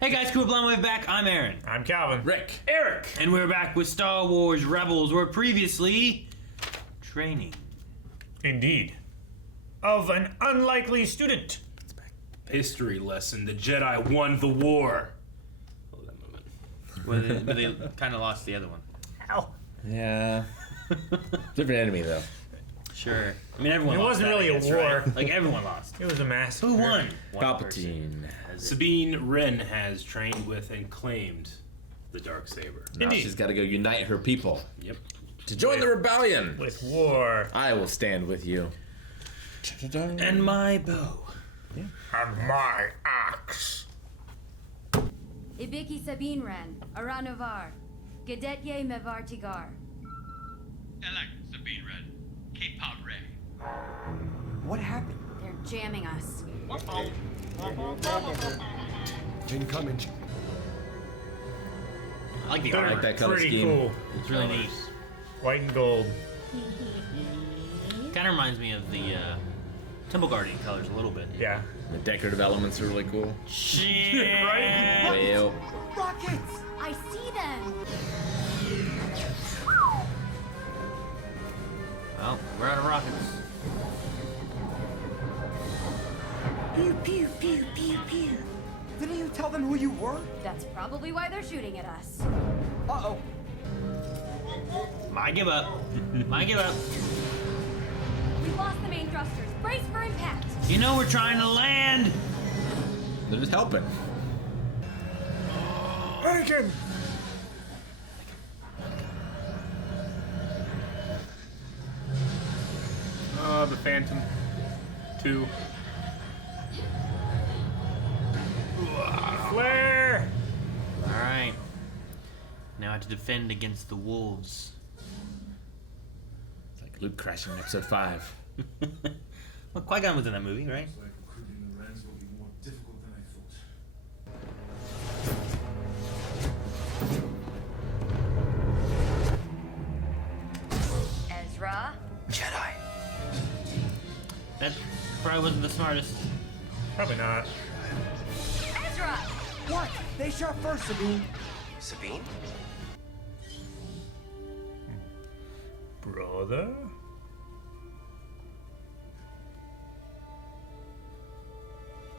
Hey guys, Cool Blonde Wave back. I'm Aaron. I'm Calvin. Rick. Eric. And we're back with Star Wars Rebels, where previously training. Indeed. Of an unlikely student. History lesson. The Jedi won the war. Oh, that moment. But they kind of lost the other one. Ow. Yeah. Different enemy, though. Sure. I mean, everyone It lost. wasn't that, really I guess, a war. right? Like, everyone lost. It was a massacre. Who won? One person. Palpatine. Sabine Wren has trained with and claimed the Darksaber. Now Indeed. she's got to go unite her people Yep. to join the rebellion. With war. I will stand with you. And my bow. And my axe. Ibiki Sabine Wren, Aranovar, Gadetje Mevartigar. Elect Sabine Red, Cape Padre. What happened? They're jamming us. Incoming. I like the They're armor. like that color pretty scheme. cool. It's really neat. White and gold. Kind of reminds me of the Temple Guardian colors a little bit. Yeah. The decorative elements are really cool. Shit. Right? Well, Rockets! I see them! Well, we're out of rockets. Pew, pew, pew, pew, pew. Didn't you tell them who you were? That's probably why they're shooting at us. Uh-oh. I give up. I give up. We lost the main thrusters. Brace for impact! You know we're trying to land. they're just helping. Anakin! The Phantom 2. Flare! All right. Now I have to defend against the wolves. It's like Luke crashing in episode 5. Well, Qui-Gon was in that movie, right? Looks like recruiting the Wrens will be more difficult than I thought. Ezra? Jedi. That probably wasn't the smartest. Probably not. Ezra! What? They shot first, Sabine. Sabine? Brother?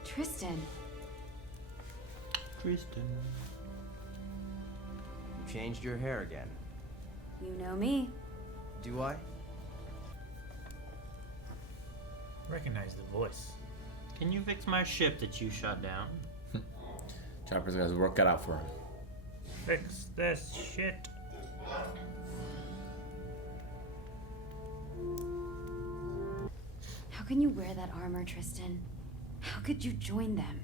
Tristan. Tristan. You changed your hair again. You know me. Do I? Recognize the voice. Can you fix my ship that you shot down? Chopper's got his work cut out for him. Fix this shit. How can you wear that armor, Tristan? How could you join them?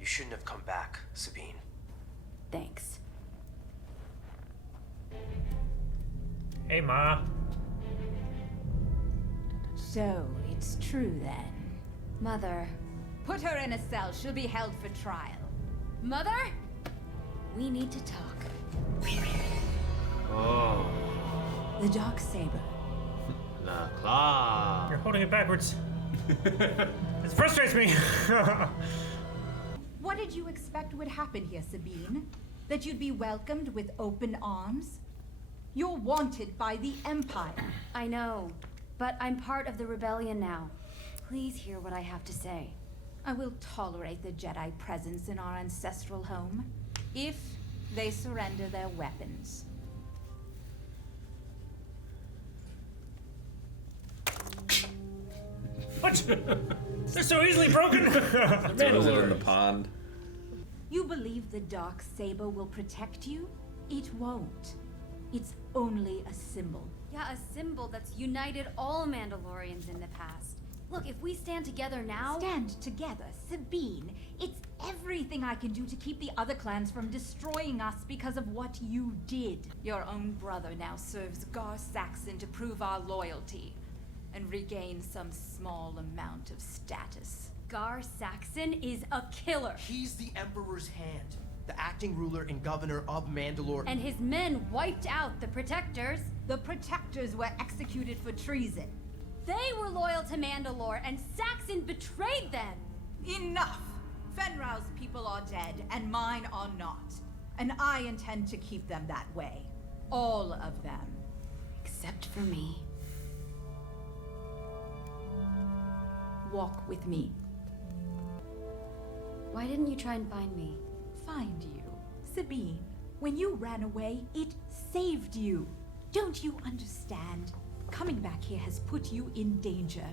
You shouldn't have come back, Sabine. Thanks. Hey, Ma. So, it's true then. Mother. Put her in a cell. She'll be held for trial. Mother? We need to talk. Oh, The Darksaber. the claw. You're holding it backwards. It frustrates me. What did you expect would happen here, Sabine? That you'd be welcomed with open arms? You're wanted by the Empire. I know, but I'm part of the rebellion now. Please hear what I have to say. I will tolerate the Jedi presence in our ancestral home if they surrender their weapons. What? They're so easily broken. Throws it in the pond. You believe the Darksaber will protect you? It won't. It's only a symbol. Yeah, a symbol that's united all Mandalorians in the past. Look, if we stand together now... Stand together, Sabine. It's everything I can do to keep the other clans from destroying us because of what you did. Your own brother now serves Gar Saxon to prove our loyalty and regain some small amount of status. Gar Saxon is a killer. He's the Emperor's hand, the acting ruler and governor of Mandalore. And his men wiped out the Protectors. The Protectors were executed for treason. They were loyal to Mandalore, and Saxon betrayed them. Enough! Fenrau's people are dead, and mine are not. And I intend to keep them that way. All of them. Except for me. Walk with me. Why didn't you try and find me? Find you. Sabine, when you ran away, it saved you. Don't you understand? Coming back here has put you in danger.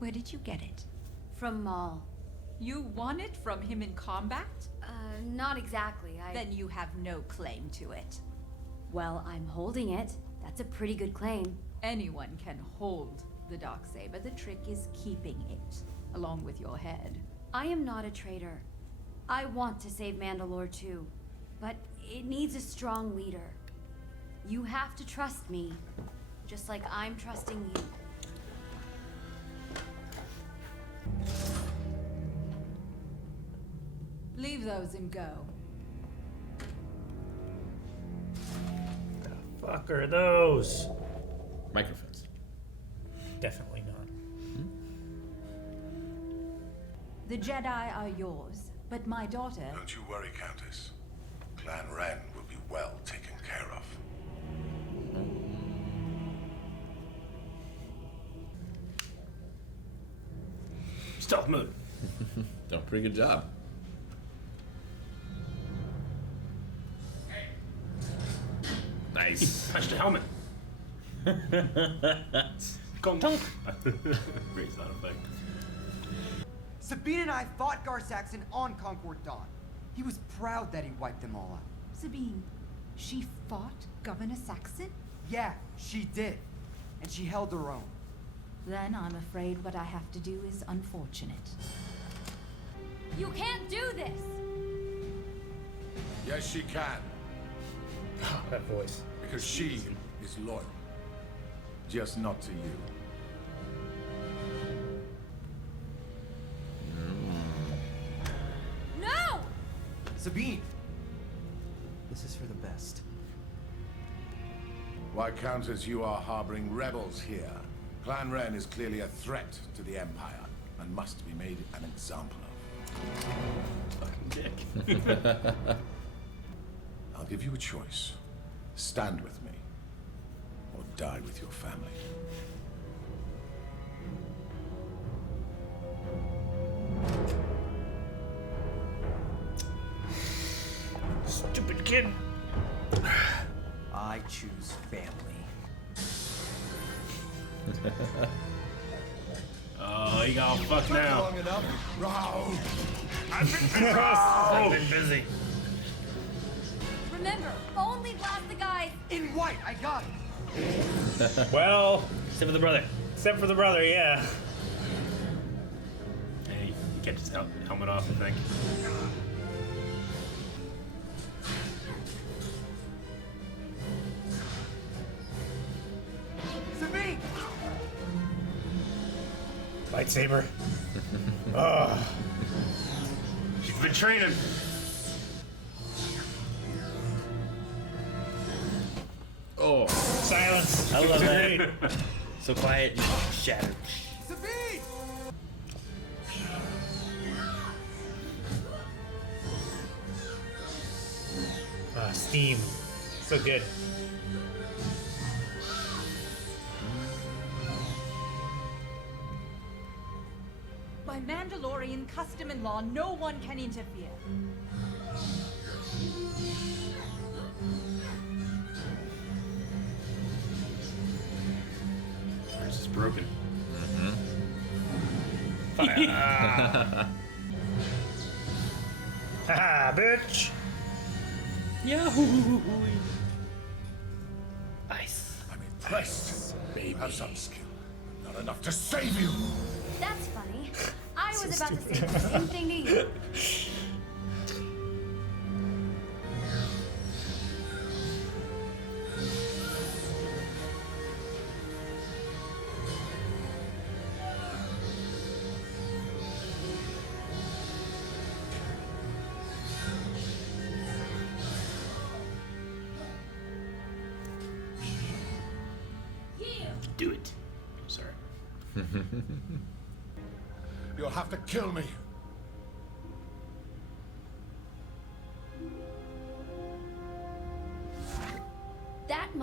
Where did you get it? From Maul. You won it from him in combat? Not exactly. Then you have no claim to it. Well, I'm holding it. That's a pretty good claim. Anyone can hold the Darksaber. The trick is keeping it, along with your head. I am not a traitor. I want to save Mandalore too, but it needs a strong leader. You have to trust me, just like I'm trusting you. Leave those and go. The fuck are those? Microphones. Definitely not. The Jedi are yours, but my daughter... Don't you worry, Countess. Clan Wren will be well taken care of. Stealth mode. Done a pretty good job. Nice. Punched a helmet. Gong tonk. Great sound effect. Sabine and I fought Gar-Saxon on Concord Dawn. He was proud that he wiped them all out. Sabine, she fought Governor Saxon? Yeah, she did. And she held her own. Then I'm afraid what I have to do is unfortunate. You can't do this! Yes, she can. That voice. Because she is loyal. Just not to you. No! Sabine! This is for the best. Why, Countess, you are harboring rebels here. Clan Wren is clearly a threat to the Empire and must be made an example of. Fucking dick. I'll give you a choice. Stand with me, or die with your family. Stupid kid. I choose family. Oh, you got all fucked now. Long enough. Row. I've been busy. Remember, only blast the guys. In white, I got it. Well, Except for the brother. except for the brother, yeah. Hey, he kept his helmet off, I think. Sabine! Lightsaber. Ugh. She's been training. Oh, Silence. I love that. Great. So quiet and shattered. Sabine! Steam. So good. By Mandalorian custom and law, no one can interfere. This is broken. Haha, bitch. Yahoo! Ice. I'm impressed. You have some skill. Not enough to save you. That's funny. I was about to say the same thing to you. Do it. Sorry. You'll have to kill me.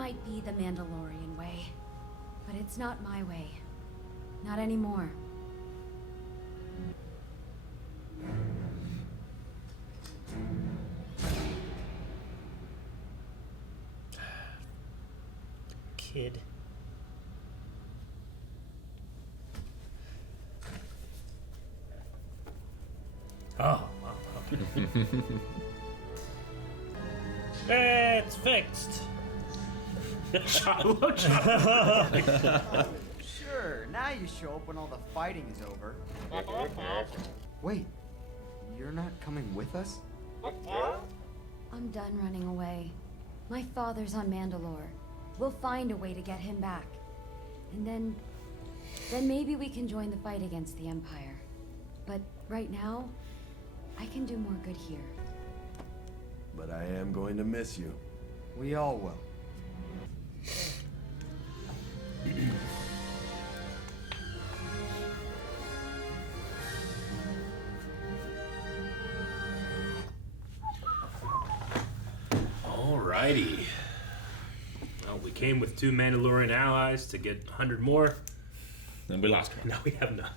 might be the Mandalorian way, but it's not my way. Not anymore. Kid. Oh. It's fixed. Sure, now you show up when all the fighting is over. Wait, you're not coming with us? I'm done running away. My father's on Mandalore. We'll find a way to get him back. And then maybe we can join the fight against the Empire. But right now, I can do more good here. But I am going to miss you. We all will. Alrighty. Well, we came with 2 Mandalorian allies to get 100 more. And we lost her. Now we have none.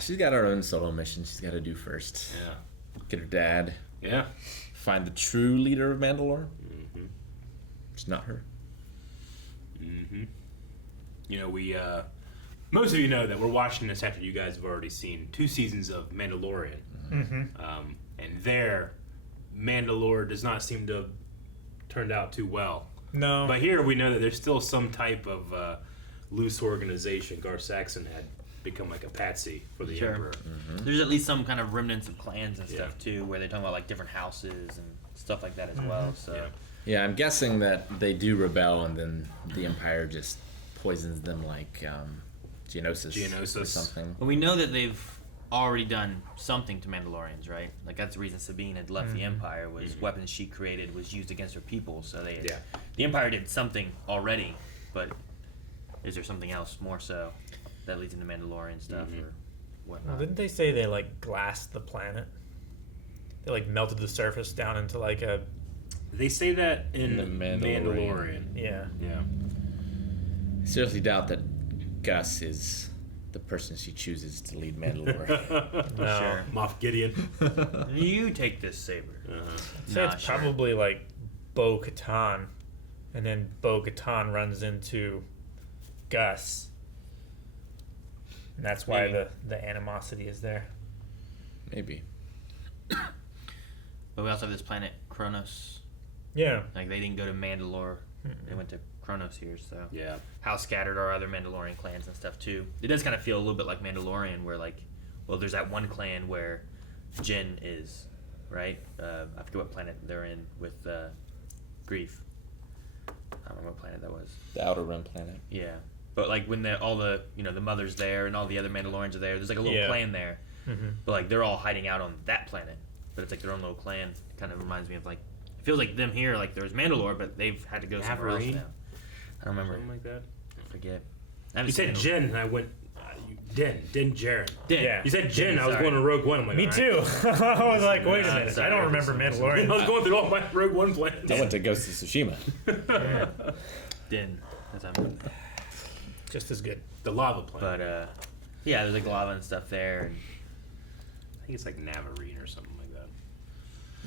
She's got her own solo mission she's got to do first. Yeah. Get her dad. Yeah. Find the true leader of Mandalore. Mm-hmm. It's not her. Mm-hmm. You know, we, most of you know that we're watching this after you guys have already seen 2 seasons of Mandalorian. Mm-hmm. And there, Mandalore does not seem to have turned out too well. No. But here we know that there's still some type of loose organization. Gar Saxon had become like a patsy for the Emperor. Mm-hmm. There's at least some kind of remnants of clans and stuff too, where they're talking about like different houses and stuff like that as well. So yeah, I'm guessing that they do rebel, and then the Empire just poisons them like Geonosis or something. Well, we know that they've already done something to Mandalorians, right? Like that's the reason Sabine had left the Empire, was weapons she created was used against her people. So the Empire did something already, but is there something else more so that leads into Mandalorian stuff or whatnot? Well, didn't they say they like glassed the planet? They like melted the surface down into like a. They say that in the Mandalorian. Yeah. Yeah. I seriously doubt that Gus is the person she chooses to lead Mandalore. No. Sure. Moff Gideon. You take this saber. So it's probably like Bo-Katan, and then Bo-Katan runs into Gus, and that's why the animosity is there. Maybe. But we also have this planet Krownest. Yeah. Like they didn't go to Mandalore; they went to Krownest here. So yeah, how scattered are other Mandalorian clans and stuff too? It does kind of feel a little bit like Mandalorian, where like, well, there's that one clan where Jin is, right? I forget what planet they're in with Grief. I don't remember what planet that was. The Outer Rim planet. Yeah, but like when all the the mother's there and all the other Mandalorians are there, there's like a little clan there, but like they're all hiding out on that planet, but it's like their own little clan. It kind of reminds me of like, it feels like them here, like there's Mandalore, but they've had to go somewhere else now. I don't remember. Something like that. I forget. You said Jin, and I went. Din Djarin. Din. Yeah. You said Jin, I was going to Rogue One. I'm like, Me too. I was like, wait a minute. sorry. I don't remember Mandalorian. I was going through all my Rogue One plans. I went to Ghost of Tsushima. Din. That's how I'm. Just as good. The lava planet. But yeah, there's like lava and stuff there. And I think it's like Navarine or something like that.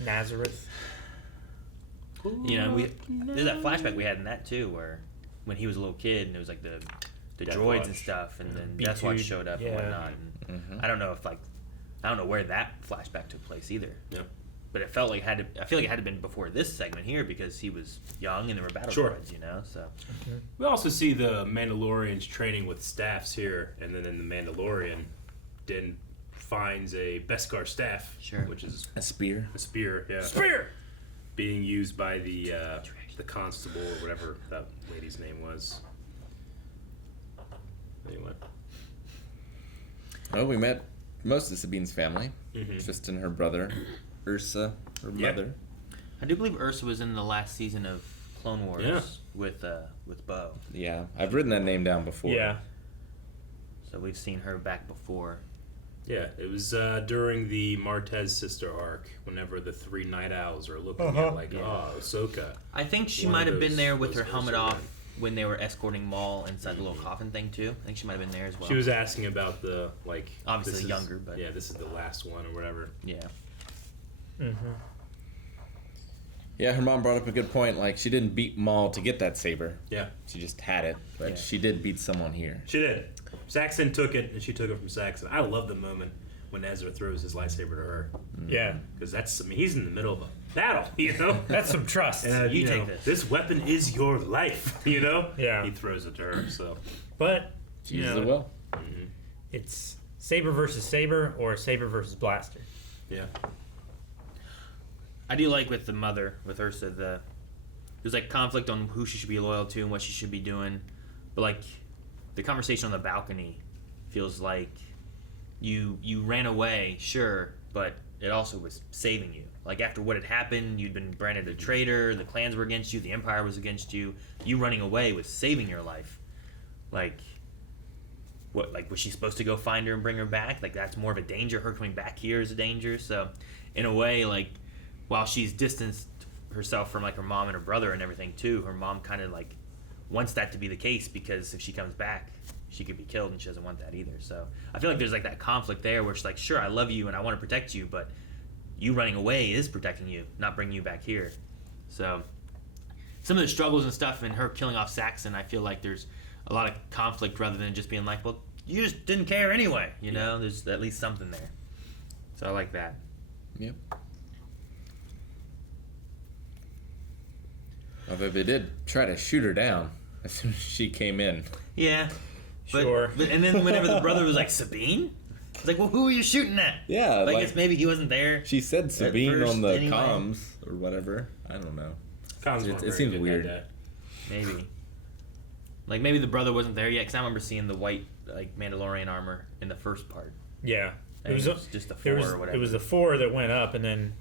Nazareth. There's that flashback we had in that too, where when he was a little kid and it was like the Death droids Watch. and stuff, and then B2, Death Watch showed up and yeah. whatnot. And I don't know if I don't know where that flashback took place either. Yeah. But it felt like I feel like it had to been before this segment here because he was young and there were battle droids, So We also see the Mandalorians training with staffs here, and then in the Mandalorian, Din finds a Beskar staff, which is a spear. A spear, yeah. Spear! Being used by the constable or whatever that lady's name was. Anyway. Well, we met most of Sabine's family. Tristan, her brother. Ursa, her mother. I do believe Ursa was in the last season of Clone Wars with Bo. Yeah, I've written that name down before. Yeah. So we've seen her back before. Yeah, it was during the Martez sister arc, whenever the 3 Night Owls are looking at like, Ahsoka. I think she One might of have been those there with was her helmet also off Wren. when they were escorting Maul inside the little coffin thing too. I think she might have been there as well. She was asking about the, like... Obviously this is- younger, but... Yeah, this is the last one or whatever. Yeah. Mm-hmm. Yeah, her mom brought up a good point. Like, she didn't beat Maul to get that saber. Yeah. She just had it, but Yeah. she did beat someone here. She did. Saxon took it, and she took it from Saxon. I love the moment when Ezra throws his lightsaber to her. Yeah. Because that's, I mean, he's in the middle of a battle, you know? That's some trust. And, You you take know, this. weapon is your life, you know? Yeah. He throws it to her, so. But, She you uses know, it well. it's saber versus saber or saber versus blaster. Yeah. I do like with the mother, with Ursa, there's like conflict on who she should be loyal to and what she should be doing. But like the conversation on the balcony feels like you ran away, sure, but it also was saving you. Like after what had happened, you'd been branded a traitor, the clans were against you, the Empire was against you. You running away was saving your life. Like what, like was she supposed to go find her and bring her back? Like that's more of a danger. Her coming back here is a danger. So in a way, like while she's distanced herself from like her mom and her brother and everything too, her mom kind of like wants that to be the case, because if she comes back she could be killed and she doesn't want that either. So I feel like there's like that conflict there where she's like, sure, I love you and I want to protect you, but you running away is protecting you, not bringing you back here. So some of the struggles and stuff and her killing off Saxon, I feel like there's a lot of conflict rather than just being like, well, you just didn't care anyway, you know? There's at least something there. So I like that. Yep. Although they did try to shoot her down as soon as she came in. Yeah. But, Sure. But, and then whenever the brother was like, Sabine? It's like, well, who are you shooting at? Yeah, I like- guess maybe he wasn't there. She said Sabine first on the anyway. comms or whatever. I don't know. Comms It weren't very seems good weird. that day. Maybe. Like maybe the brother wasn't there yet, because I remember seeing the white like Mandalorian armor in the first part. Yeah. And It was just the there 4 was, or whatever. It was the 4 that went up, and then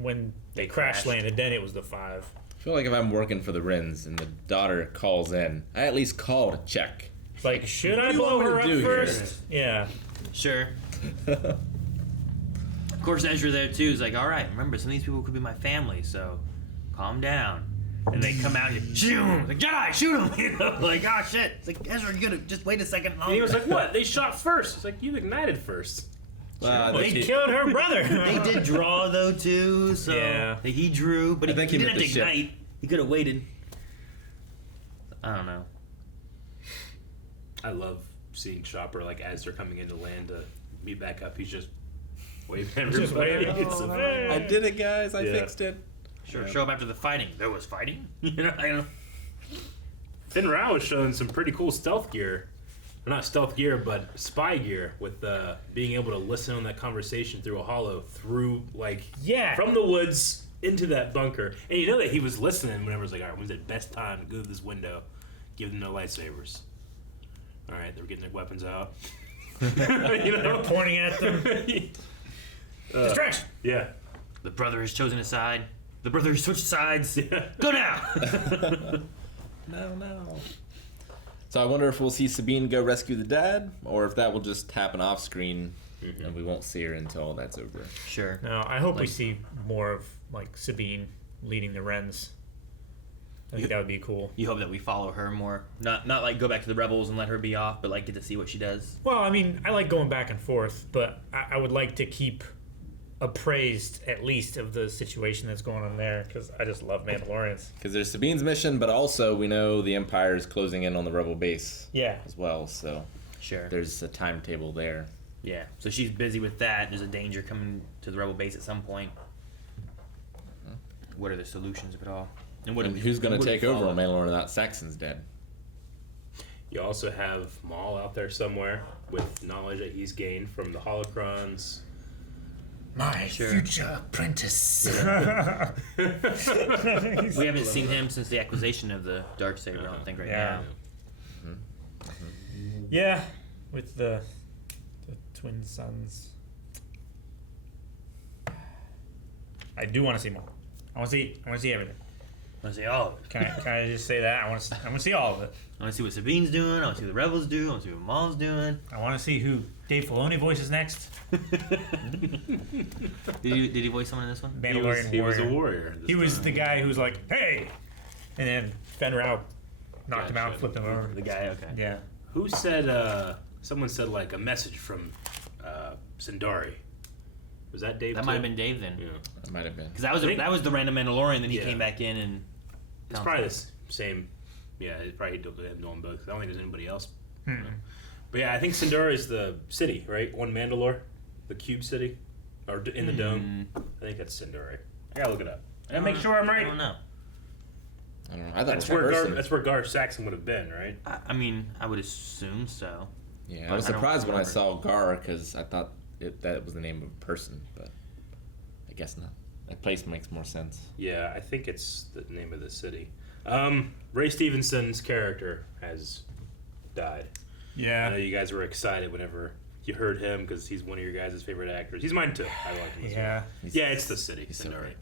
when they crash crashed. landed, then it was the 5. I feel like if I'm working for the Wrens and the daughter calls in, I at least call to check. It's like, should What I do you blow want me her to up do here? first? Yeah. Sure. Of course, Ezra there too is like, all right, remember, some of these people could be my family, so calm down. And they come out and shoot him. Like, Jedi, shoot him! You know, like, oh shit. It's like, Ezra, you gotta just wait a second longer. And he was like, what? They shot first. It's like, you ignited first. They killed her brother. They did draw though too, so Yeah. he drew, but I he think he didn't have meant to the ship. ignite. He could have waited. I don't know. I love seeing Chopper, like, as they're coming into land to meet back up. He's just waving at Just everybody. waving. It's so funny. hey. I did it, guys. I Yeah. fixed it. Sure, show up after the fighting. There was fighting? You know, I don't know. Finn Rao was showing some pretty cool stealth gear. Or not stealth gear, but spy gear, with being able to listen on that conversation through a hollow, through, like, Yeah. from the woods into that bunker. And you know that he was listening whenever it was like, all right, when's the best time to go to this window, give them their lightsabers. All right, they were getting their weapons out. You know? Pointing at them. Distraction. Yeah. The brother has chosen a side. The brother has switched sides. Go now! No. So I wonder if we'll see Sabine go rescue the dad, or if that will just happen off screen and we won't see her until that's over. Sure. No, I hope we Like- see more of like Sabine leading the Wrens. I think that would be cool. You hope that we follow her more. Not like go back to the rebels and let her be off, but like get to see what she does. Well, I mean, I like going back and forth, but I would like to keep appraised at least of the situation that's going on there, because I just love Mandalorians. Because there's Sabine's mission, but also we know the Empire is closing in on the Rebel base Yeah. as well, so Sure. there's a timetable there. Yeah. So she's busy with that. There's a danger coming to the rebel base at some point. What are the solutions of it all? And what do And we, who's going what to do we take over follow? on Mandalore now that Saxon's dead? You also have Maul out there somewhere with knowledge that he's gained from the holocrons. My Sure. future apprentice. We haven't seen him since the acquisition of the Darksaber, I don't think, right Yeah. now. Yeah, with the twin sons. I do want to see more. I want to see everything. want to see all of it. Can I just say that? I want to see all of it. I want to see what Sabine's doing. I want to see what the Rebels do. I want to see what Maul's doing. I want to see who Dave Filoni voices next. Did he voice someone in this one? Mandalorian he was a warrior. He was the guy who was like, "Hey," and then Fenn Rau knocked him out, flipped him over. The guy, okay. Yeah. Who said? Someone said like a message from Sindari. Was that Dave? That might have been Dave then. Yeah, That might have been. Because that was the random Mandalorian. Then he came back in and. It's probably the same. Yeah, it probably didn't know them both. I don't think there's anybody else. But yeah, I think Sindari is the city, right? On Mandalore, the cube city, or in the dome. I think that's Sindari. I gotta look it up. I gotta make sure I'm right. I don't know. I don't know. I thought That's where Gar Saxon would have been, right? I mean, I would assume so. Yeah, I was surprised when I saw Gar because I thought that was the name of a person, but I guess not. That place makes more sense. Yeah, I think it's the name of the city. Ray Stevenson's character has died. Yeah. I know you guys were excited whenever you heard him because he's one of your guys' favorite actors. He's mine too. I like him as well. Yeah, it's the city. He's so Sindari. great.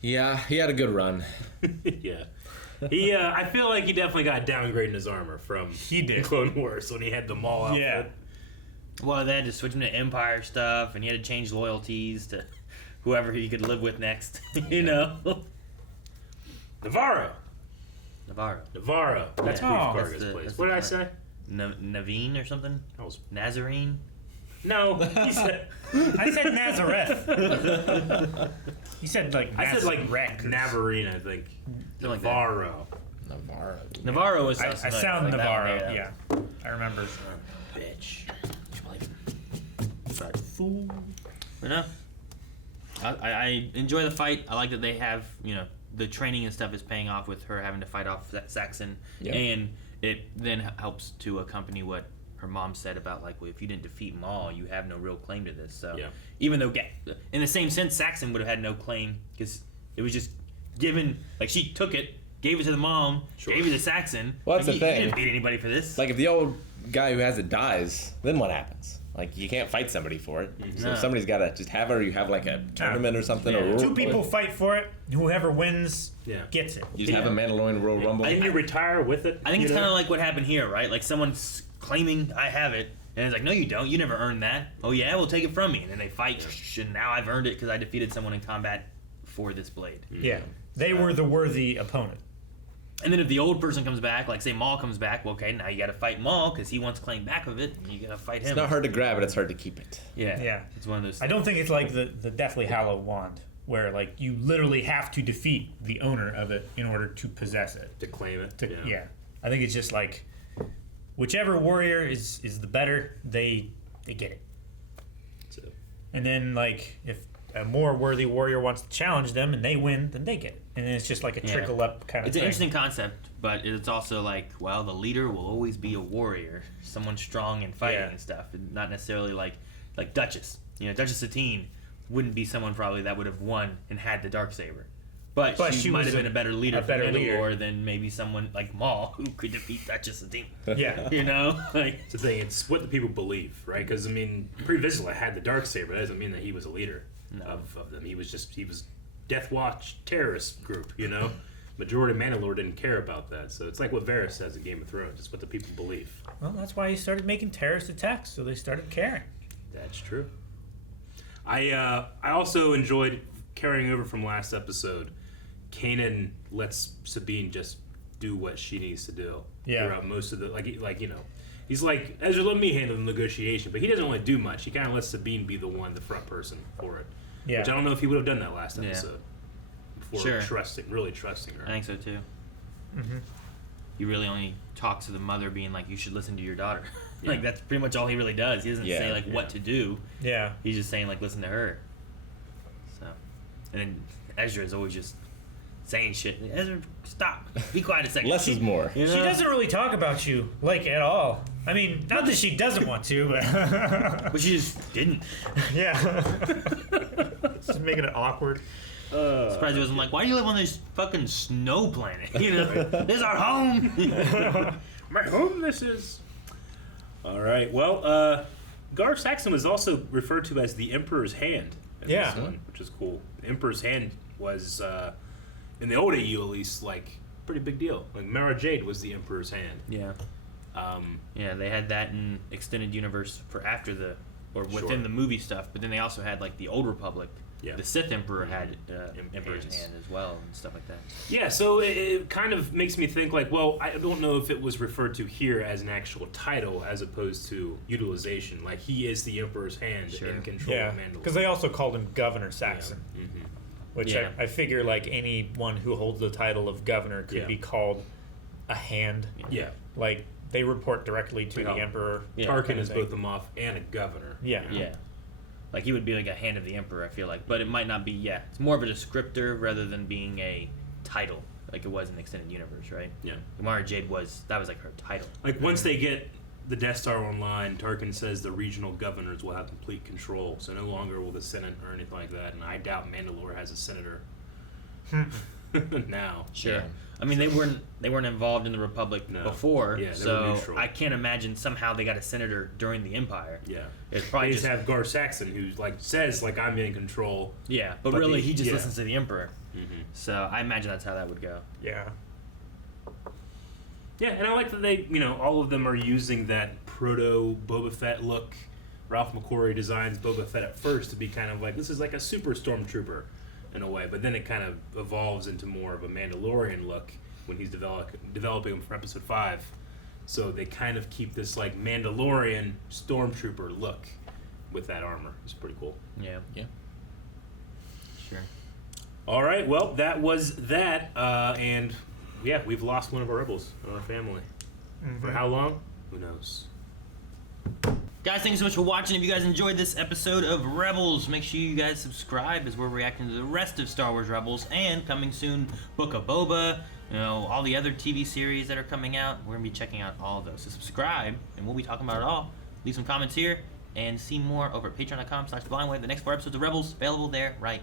Yeah, he had a good run. Yeah. He, I feel like he definitely got downgraded in his armor from Clone Wars when he had the Maul outfit. Yeah. Well, they had to switch him to Empire stuff, and he had to change loyalties to whoever he could live with next. You know? Navarro. Navarro. That's Grief Karga's place. What did I say? Naveen or something? That was Nazarene? No, he said. I said Nazareth. He said like I said like Navarine, I think. Like Navarro. Navarro was. I sound like Navarro. That, yeah, I remember. Bitch. Sorry. Fool. But no. I enjoy the fight. I like that they have, the training and stuff is paying off with her having to fight off Saxon. Yep. And it then helps to accompany what her mom said about, like, well, if you didn't defeat Maul, you have no real claim to this. So even though, in the same sense, Saxon would have had no claim because it was just given, like, she took it, gave it to the mom, gave it to Saxon. Well, that's like, the thing. You didn't beat anybody for this. Like, if the old guy who has it dies, then what happens? Like, you can't fight somebody for it. So if somebody's got to just have it, or you have like a tournament or something. Or two people fight for it. Whoever wins gets it. You just have a Mandalorian Royal Rumble. And you retire with it. I think it's kind of like what happened here, right? Like someone's claiming I have it, and it's like, no, you don't. You never earned that. Oh yeah, well, take it from me. And then they fight, and now I've earned it because I defeated someone in combat for this blade. Yeah, they were the worthy opponent. And then if the old person comes back, like say Maul comes back, well, okay, now you got to fight Maul because he wants claim back of it, and you got to fight him. It's not hard to grab it; it's hard to keep it. Yeah, it's one of those. I don't think it's like the Deathly Hallow wand, where like you literally have to defeat the owner of it in order to possess it, to claim it. Yeah, I think it's just like whichever warrior is the better, they get it. And then like if a more worthy warrior wants to challenge them and they win, then they get it. And then it's just like a trickle up kind of It's thing. an interesting concept, but it's also like, well, the leader will always be a warrior, someone strong and fighting and stuff, and not necessarily like Duchess. Duchess Satine wouldn't be someone probably that would have won and had the Darksaber. But she might have been a better leader for Mandalore than maybe someone like Maul who could defeat Duchess Satine. Yeah. Like, it's the thing, it's what the people believe, right? Because, I mean, Pre Vizsla had the Darksaber. That doesn't mean that he was a leader of them. He was Death Watch terrorist group, Majority of Mandalore didn't care about that. So it's like what Varys says in Game of Thrones. It's what the people believe. Well, that's why he started making terrorist attacks, so they started caring. That's true. I also enjoyed carrying over from last episode. Kanan lets Sabine just do what she needs to do throughout most of the he's like, Ezra, let me handle the negotiation, but he doesn't really do much. He kind of lets Sabine be the front person for it. Yeah. Which I don't know if he would have done that last episode. Before Sure. really trusting her. I think so too. Mm-hmm. He really only talks to the mother, being like, "You should listen to your daughter." Like that's pretty much all he really does. He doesn't say what to do. Yeah. He's just saying like, "Listen to her." So, and then Ezra is always just saying shit. Ezra, stop. Be quiet a second. Less is more. She doesn't really talk about you at all. I mean, not that she doesn't want to, but but she just didn't. Yeah. Just making it awkward. Surprised he wasn't like, why do you live on this fucking snow planet? This is our home. My home this is. All right. Well, Gar Saxon was also referred to as the Emperor's Hand in this one, which is cool. The Emperor's Hand was in the old AU at least, like, pretty big deal. Like, Mara Jade was the Emperor's hand. Yeah. Yeah, they had that in extended universe for after the, or within the movie stuff. But then they also had like the Old Republic. Yeah. The Sith Emperor had Emperor's hand as well and stuff like that. Yeah, so it kind of makes me think like, well, I don't know if it was referred to here as an actual title as opposed to utilization. Like, he is the Emperor's hand in control of Mandalore. Because they also called him Governor Saxon. Yeah. Mm-hmm. Which I figure like anyone who holds the title of governor could be called a hand. Yeah. Like, they report directly to the Emperor. Yeah. Tarkin is both a Moff and a governor. Yeah. Yeah. Like, he would be like a hand of the Emperor, I feel like. But it might not be, it's more of a descriptor rather than being a title, like it was in the Extended Universe, right? Yeah. Mara Jade that was like her title. Like, once they get the Death Star online, Tarkin says the regional governors will have complete control, so no longer will the Senate or anything like that, and I doubt Mandalore has a senator now. Sure. Yeah. I mean, they weren't involved in the Republic before, so I can't imagine somehow they got a senator during the Empire. Yeah, it's probably they just have Gar Saxon, who like says like I'm in control. Yeah, but really he just listens to the Emperor. Mm-hmm. So I imagine that's how that would go. Yeah. Yeah, and I like that they, all of them are using that proto Boba Fett look. Ralph McQuarrie designs Boba Fett at first to be kind of like, this is like a super stormtrooper in a way, but then it kind of evolves into more of a Mandalorian look when he's developing him for Episode 5. So they kind of keep this like Mandalorian stormtrooper look with that armor. It's pretty cool. Yeah. Yeah. Sure. All right, well, that was that, and yeah, we've lost one of our rebels in our family. Mm-hmm. For how long? Who knows? Guys, thanks so much for watching. If you guys enjoyed this episode of Rebels, make sure you guys subscribe as we're reacting to the rest of Star Wars Rebels and coming soon, Book of Boba, all the other TV series that are coming out. We're going to be checking out all of those. So subscribe, and we'll be talking about it all. Leave some comments here, and see more over at patreon.com/blindwave. The next 4 episodes of Rebels available there right